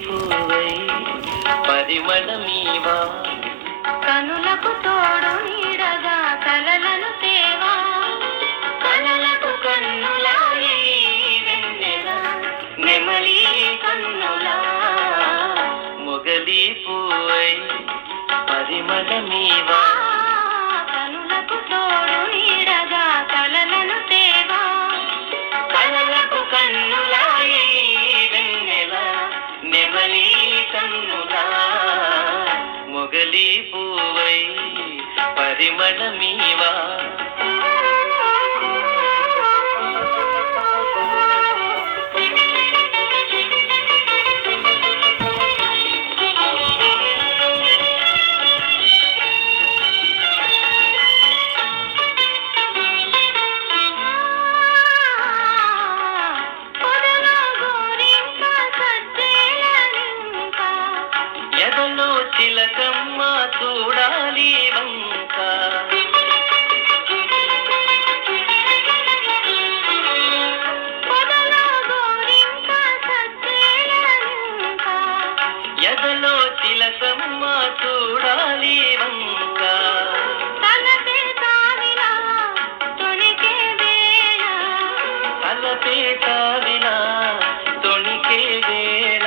పూవై పరిమళమీవా కనులకు తోడు నీడగా కలలను తేవా కలలకు కన్నులాయి వెన్నెల నెమలి కన్నులా మొగలి పూవై పరిమళమీవా కనులకు తోడు నీడగా కలలను తేవా కలలకు కన్నులాయి వెన్నెల నెమలి కన్నులా మొగలి పూవై పరిమళమీవా ఎదలో చిలకమ్మ చూడాలి వంక ఎదలో చిలకమ్మ చూడాలి వంక తలపే తావిలా తొణికే వేళ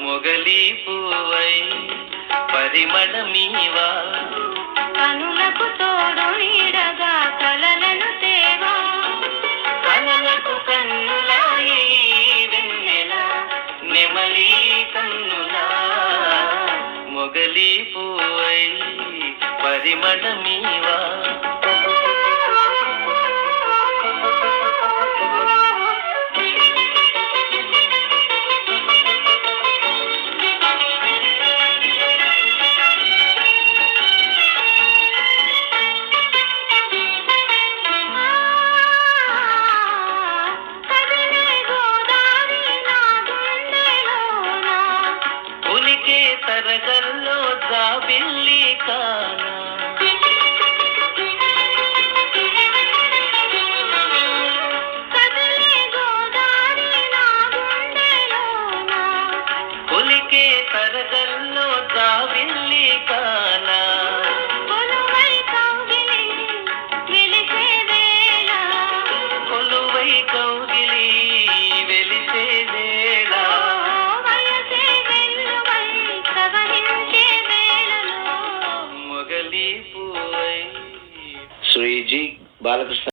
మొగలి పూవై పరిమళమీవా కనులకు తోడు నీడగా కలలను తేవా కలలకు కన్నులాయి వెన్నెల నెమలి కన్నులా మొగలి పూవై పరిమళమీవా ఉలికే తరగల్లో జాబిల్లి కానా ఉలికే తరగల్లో జాబిల్లి కానా కొలువై కౌగిలి వెలిసే వేళ మొగలి పూవై శ్రీజీ బాలకృష్ణ